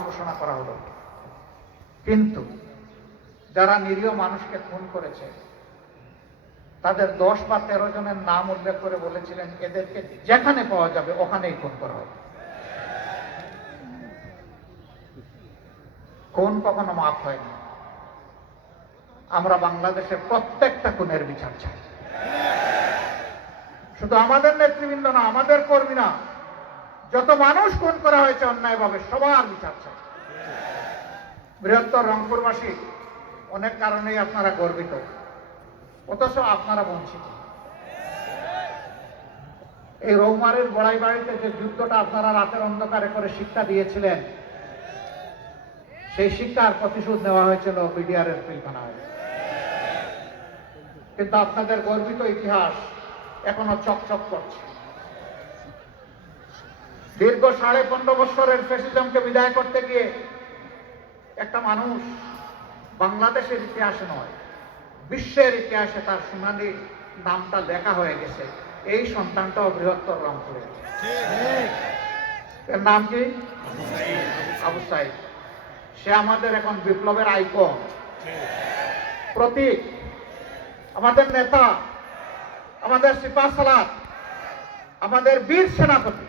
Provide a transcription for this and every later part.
ঘোষণা করা হলো। কিন্তু যারা নিরীহ মানুষকে খুন করেছে, তাদের দশ বা তেরো জনের নাম উল্লেখ করে বলেছিলেন, এদেরকে যেখানে পাওয়া যাবে, ওখানেই খুন করা হবে। খুন কখনো মাফ হয়নি। আমরা বাংলাদেশের প্রত্যেকটা খুনের বিচার চাই। শুধু আমাদের নেতৃবৃন্দ না, আমাদের কর্মী না যত মানুষ খুন করা হয়েছে অন্যায়ভাবে, সবার বিচার চাই। বৃহত্তর রংপুরবাসী অনেক কারণেই আপনারা গর্বিত, অথচ আপনারা বঞ্চিত। এই রৌমারের গোড়াই বাড়িতে যে যুদ্ধটা আপনারা রাতের অন্ধকারে করে শিক্ষা দিয়েছিলেন, সেই শিক্ষার প্রতিশোধ নেওয়া হয়েছিল বিডিআর এর পিলখানায়। কিন্তু আপনাদের গর্বিত ইতিহাস এখনও চকচক করছে। দীর্ঘ সাড়ে পনেরো বছরের ফেসিজমকে বিদায় করতে গিয়ে একটা মানুষ বাংলাদেশের ইতিহাসে নয়, বিশ্বের ইতিহাসে তার সোনালি নামটা লেখা হয়ে গেছে। এই সন্তানটাও বৃহত্তর রংপুরের এর নাম কি? আবু সাইদ। সে আমাদের এখন বিপ্লবের আইকন। প্রতীক, আমাদের নেতা, আমাদের সিপা সালাদ আমাদের বীর সেনাপতি।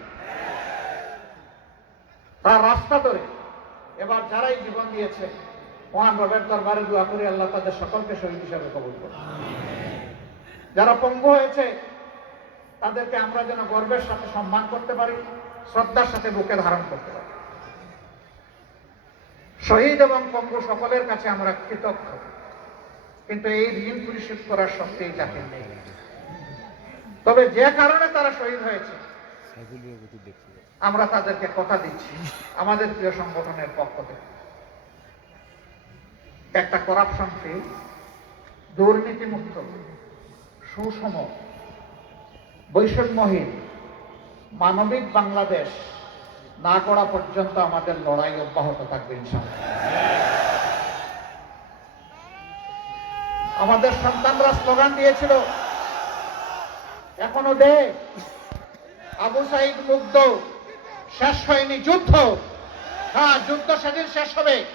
তার রাস্তা ধরে এবার যারাই জীবন দিয়েছে, মহান রবের দরবারে দোয়া করি আল্লাহ তাদের সকলকে শহীদ হিসাবে কবুল করে যারা পঙ্গু হয়েছে, তাদেরকে আমরা যেন গর্বের সাথে সম্মান করতে পারি, শ্রদ্ধার সাথে বুকে ধারণ করতে পারি। শহীদ এবং পঙ্গু সকলের কাছে আমরা কৃতজ্ঞ। কিন্তু এই ঋণ পরিশোধ করার শক্তি জাতির নেই। তবে যে কারণে তারা শহীদ হয়েছে আমরা তাদেরকে কথা দিচ্ছি। আমাদের প্রিয় সংগঠনের পক্ষ থেকে। একটা করাপশন ফ্রি দুর্নীতিমুক্ত, সুষম, বৈষম্যহীন, মানবিক বাংলাদেশ না করা পর্যন্ত আমাদের লড়াই অব্যাহত থাকবে আমাদের সন্তানরা স্লোগান দিয়েছিল, এখনও দে। আবু সাইদ মুগ্ধ। শেষ হয়নি যুদ্ধ। হ্যাঁ যুদ্ধ সেদিন শেষ হবে,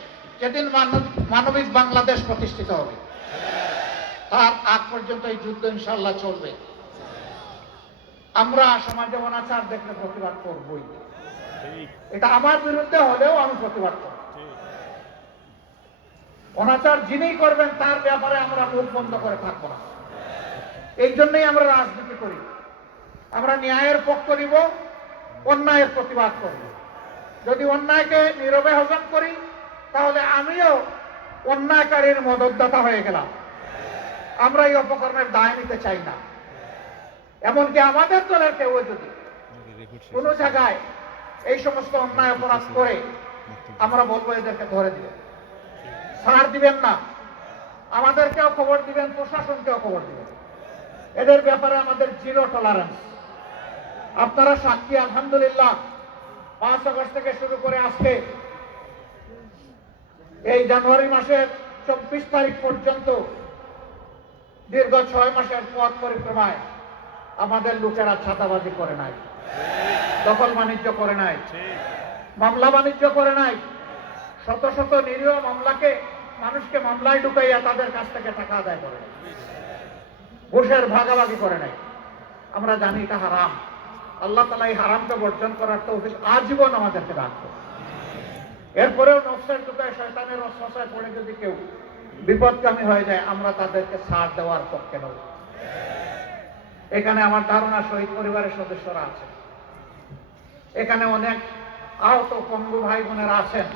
যেদিন মানব- মানবিক বাংলাদেশ প্রতিষ্ঠিত হবে। তার আগ পর্যন্ত এই যুদ্ধ ইনশাল্লাহ চলবে। আমরা সমাজে অনাচার দেখলে প্রতিবাদ করবই। এটা আমার বিরুদ্ধে হলেও আমি প্রতিবাদ করব। অনাচার যিনি করবেন, তার ব্যাপারে আমরা মুখ বন্ধ করে থাকব না। এই জন্যই আমরা রাজনীতি করি। আমরা ন্যায়ের পক্ষ নিব অন্যায়ের প্রতিবাদ করব। যদি অন্যায়কে নীরবে হজম করি, তাহলে আমিও অন্যায়কারীর মদতদাতা হয়ে গেলাম। আমরা এই অপকর্মের দায় নিতে চাই না। এমনকি আমাদের দলের কেউ যদি কোনো জায়গায় এই সমস্ত অন্যায় অপরাধ করে, আমরা বলব এদেরকে ধরে দিবেন। ছাড় দিবেন না। আমাদেরকেও খবর দিবেন, প্রশাসনকেও খবর দিবেন। এদের ব্যাপারে আমাদের জিরো টলারেন্স আপনারা সাক্ষী, আলহামদুলিল্লাহ। পাঁচ আগস্ট থেকে শুরু করে আজকে, এই জানুয়ারি মাসের চব্বিশ তারিখ পর্যন্ত, দীর্ঘ ছয় মাসের পথ পরিক্রমায় আমাদের লোকেরা ছাতাবাজি করে নাই, দখল বাণিজ্য করে নাই, মামলা বাণিজ্য করে নাই, শত শত নিরীহ মামলাকে, মানুষকে মামলায় ঢুকাইয়া তাদের কাছ থেকে টাকা আদায় করে, ঘুষের ভাগাভাগি করে নাই। আমরা জানি এটা হারাম। আল্লাহ তালা এই হারামটা বর্জন করার তো আজীবন আমাদেরকে রাখব এরপরেও নকশার টুকায় শয়তানের অশ্বাসায় পড়ে যদি কেউ বিপদকামী হয়ে যায়, আমরা তাদেরকে ছাড় দেওয়ার পক্ষে নব। এখানে আমার ধারণা, শহীদ পরিবারের সদস্যরা আছে এখানে অনেক আহত পঙ্গু ভাই বোনেরা আছেন।